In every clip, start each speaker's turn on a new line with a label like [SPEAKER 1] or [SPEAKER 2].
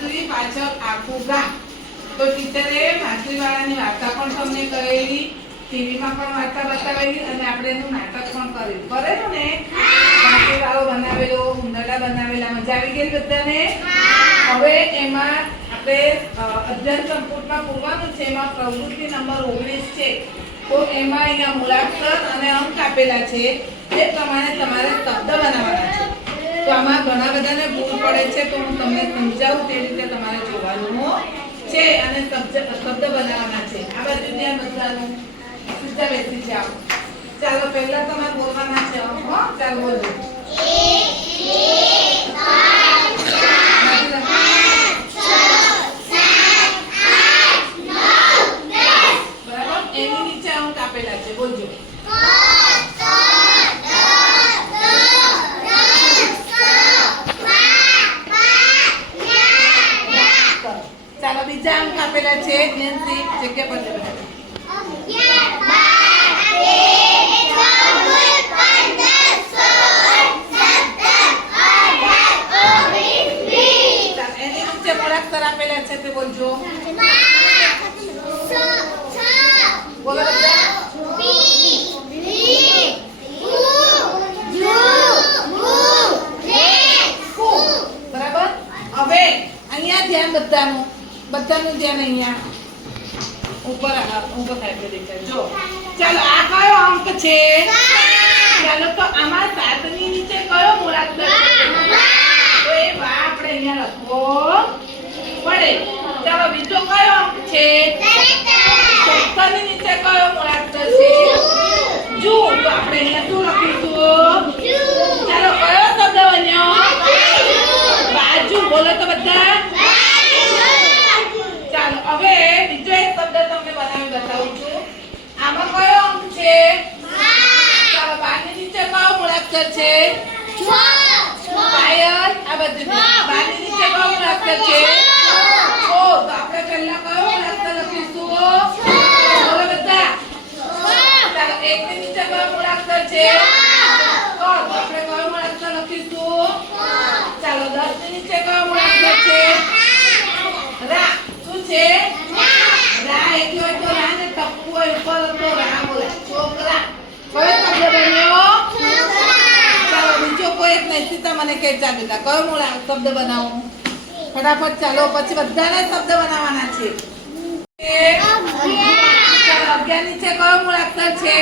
[SPEAKER 1] માધુરી પાછળ આખું ગામ. તો ટીચરે માધુરીવાળાની વાર્તા પણ તમને કરેલી, ટીવીમાં પણ વાર્તા બતાવેલી અને આપણે એનું નાટક પણ કરેલું કરેલું ને? માધુરીવાળો બનાવેલો, ઉંદરડા બનાવેલા, મજા આવી ગઈ બધાને? હવે એમાં આપણે અધ્યયન સંપૂર્ણમાં પૂરવાનું છે. એમાં પ્રવૃત્તિ નંબર ઓગણીસ છે. તો એમાં અહીંયા મૂળાક્ષર અને અંક આપેલા છે. તે પ્રમાણે તમારે શબ્દ બનાવવાના છે. તો આમાં ઘણા બધાને ભૂલ પડે છે તો હું તમને સમજાવું તે રીતે તમારે જોવાનું છે અને શબ્દ બનાવવાના છે. આ બાજુ ધ્યાન બધાનું સીધા બેસી જાઓ. ચાલો, પહેલા તમારે બોલવાના છે ચાલો, બોલો બરાબર એની નીચે અંક આપેલા છે બોલજો ચાલો બીજા અંક આપેલા છે નેન્સી જગ્યા પર એની નીચે મૂળાક્ષર આપેલા છે, તે બોલજો. બોલો. બરાબર? હવે, અહીંયા ધ્યાન બધાનું. બધાનું ધ્યાન અહીંયા ઉપર ઉપર થાય દેખાય. જો, ચાલો, આ કયો અંક છે? ચાલો, તો આમાં સાતની નીચે કયો મૂળાક્ષર તો એ વા આપણે અહીંયા લખવો પડે. ચાલો, બીજો કયો અંક છે ચોથાની નીચે કયો મૂળાક્ષર છે જુ તો આપણે અહીંયા શું લખીશું ચાલો કયો શબ્દ બન્યો બાજુ બોલો તો બધા ચાલો હવે બીજો એક શબ્દ તમને બનાવી બતાવું છું. આમાં કયો અંક છે? ચાલો બારની નીચે કયો મૂળાક્ષર છે? પાયલ, આ બધું બારની નીચે કયો મૂળાક્ષર છે? ઓ તો આપણે પહેલા કયો મૂળાક્ષર લખીશું? બોલો બધા. ચાલો એક ની નીચે કયો મૂળાક્ષર છે? તો આપણે કયો મૂળાક્ષર લખીશું? ચાલો દસની નીચે કયો મૂળાક્ષર છે? રા. શું છે? ને ટપકું ઉપર તો રા બોલે છોકરા કયો શબ્દ બન્યો ચાલો બીજો કોઈ એક નહીં સીતા મને કે બેટા કયો મૂળા શબ્દ બનાવું ફટાફટ ચાલો પછી બધાને શબ્દ બનાવવાના છે અગિયાર નીચે કયો મૂળાક્ષર છે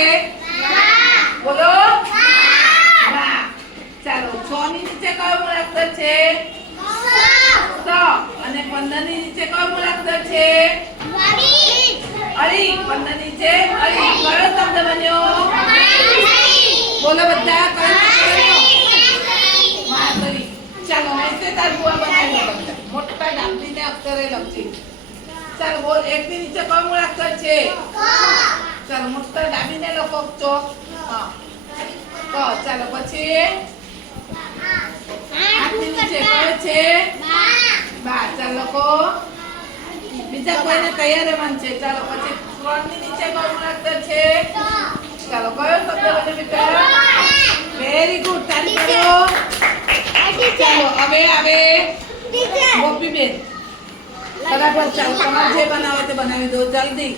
[SPEAKER 1] બોલો ચાલો છ ની નીચે કયો મૂળાક્ષર છે સ અને પંદરની નીચે કયો મૂળાક્ષર છે અરી પંદર નીચે અરી કયો શબ્દ બન્યો. બોલો બધા, કયો માસરી. ચાલો મેસે તાર બુઆ બનાવી બધા મોટા ગામડીને અક્ષરે લખજે ચાલો, બોલ એક ની નીચે કયો મૂળાક્ષર છે? ચાલો, મોટા ડાબીને લખો ચોક હા. ચાલો, પછી? આઠની નીચે કયો છે? બા ચાલ, લખો. બીજા કોઈને તૈયાર રહેવાનું છે. ચાલો પછી ત્રણની નીચે કયો મૂળાક્ષર છે? ચાલો કયો શબ્દ બને વેરી ગુડ તારી કરો ચાલો હવે આવે ગોપીબેન. બરાબર ચાલો તમારે જે બનાવે તે બનાવી દો જલ્દી.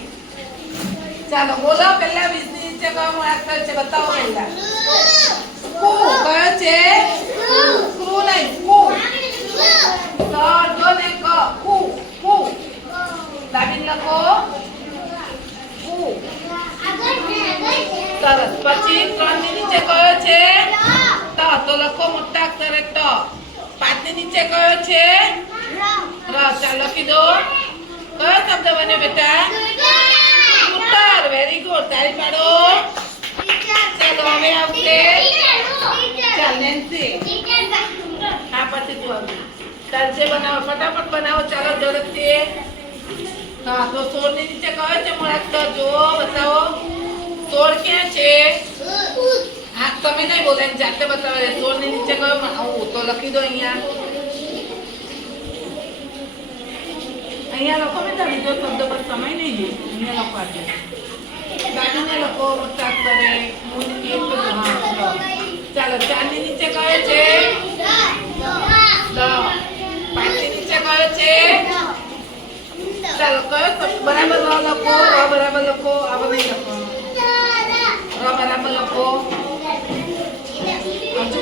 [SPEAKER 1] ચાલો બોલો પહેલા વીસની નીચે કયો મૂળાક્ષર છે બતાવો પહેલા. કુ કયો છે? ક્રુ નહીં કુ સ ડ ને ક કુ કુ દાબીને લખો કુ સરસ પછી ત્રણની નીચે કયો છે? ત તો લખો મોટા અક્ષરે ત. પાંચ નીચે કયો છે? ર. ચાલો લખી દો. કયો શબ્દ બન્યો બેટા? ઉત્તર. વેરી ગુડ તાળી પાડો. ચાલો હવે આવશે. ચાલ નેન્સી હા પછી તું આવજે. ચાલ જે બનાવો ફટાફટ બનાવો. ચાલો ઝડપથી. હા તો સોળની નીચે કયો છે? મૂળાક્ષર જુઓ બતાવો. સોળ ક્યાં છે? તમે નહીં બોલે જાતે બતાવે ની નીચે કયો હું તો લખી દો અહીંયા. અહીંયા લખો બેટા, બીજો શબ્દ પર સમય નહીં જોઈએ અહીંયા લખો આજે. ગાડીને લખો મોટા કરે હા ચલો. ચારની નીચે કયો છે? પાંચની નીચે કયો છે? ચાલો, કયો બરાબર લખો બરાબર લખો આ નહીં લખો બરાબર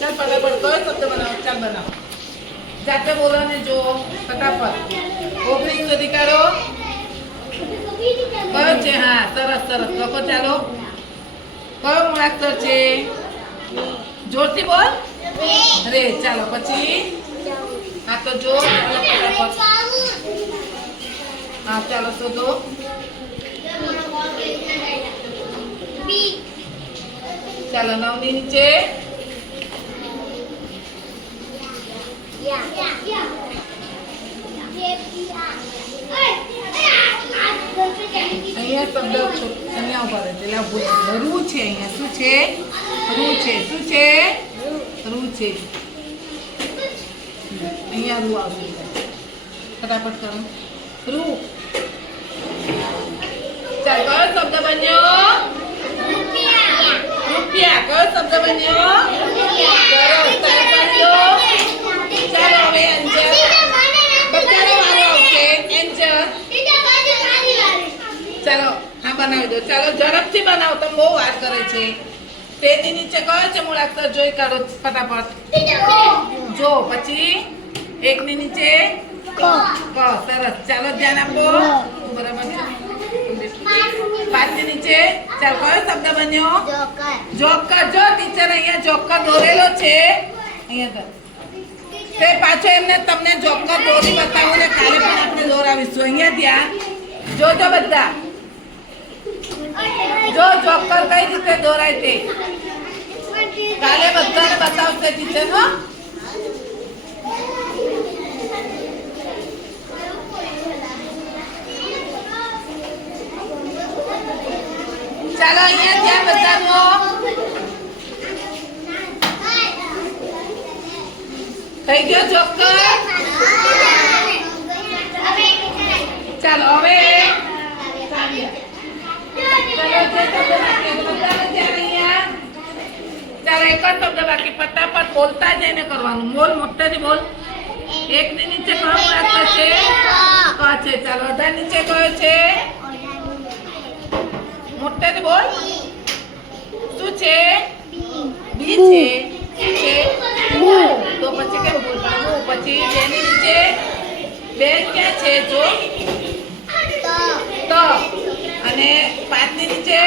[SPEAKER 1] ચાલ કયો પડતો હોય શબ્દ બનાવો ચાલ બનાવો. જાતે બોલો ને જો ફટાફટ. ઓગણીસ સુધી કાઢો. કયો છે, હા, સરસ સરસ. લખો, ચાલો. કયો મૂળાક્ષર છે? જોરથી બોલ. રે, ચાલો, પછી? હા, તો જો હા, ચાલો, શોધો. ચાલો, નવની નીચે. અહીંયા પેલા ભૂલ છે અહીંયા. શું છે? રૂ છે. શું છે? રૂ છે. અહીંયા રૂ આવશે ફટાફટ કરો. રૂ. ચાલ, કયો શબ્દ બન્યો? રૂપિયા. કયો શબ્દ બન્યો સરસ તાળી પાડી દો ચાલો હવે અંજલ બધાનો વારો આવશે એન્જલ ચાલો હા બનાવી દો. ચાલો, ઝડપથી બનાવો. તો બહુ વાત કરે છે. તેની નીચે કયો છે મૂળાક્ષર જોઈ કાઢો ફટાફટ. જો, પછી એકની નીચે ક. સરસ. ચાલો, ધ્યાન આપો. બરાબર પાંચની નીચે, ચાલ, કયો શબ્દ બન્યો? જોકર. જો ટીચર અહીંયા જોકર દોરેલો છે. અહીંયા તે પાછો એમને તમને જોકર દોરી બતાવું ને, કાલે પણ દોરાવીશું. અહીંયા ત્યાં જોજો બધા. જો ચોક્કર કઈ રીતે દોરાય તે? કાલે બધાને બતાવશે ટીચર હો. ચાલો અહીંયા ત્યાં બતાવો. થઈ ગયો ચોક્કસ ચાલો, હવે ચાલો જે શબ્દ બાકી હતો બધાને ધ્યાન અહીંયા. ચાલો એક જ શબ્દ બાકી, ફટાફટ બોલતા જઈને કરવાનું. બોલ, મોટેથી બોલ. એકની નીચે કયો મૂળાક્ષર છે? ક છે, ચાલો અઢાર નીચે કયો છે? મોટેથી બોલ. શું છે? બી છે. શું છે? તો પછી કેવું બોલવાનું પછી બેની નીચે બે ક્યાં છે? જો. ત. અને પાંચની નીચે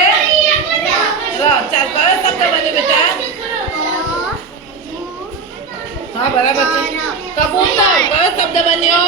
[SPEAKER 1] ર. ચાલ, કયો શબ્દ બન્યો બેટા? હા બરાબર છે. કબૂતર કયો શબ્દ બન્યો.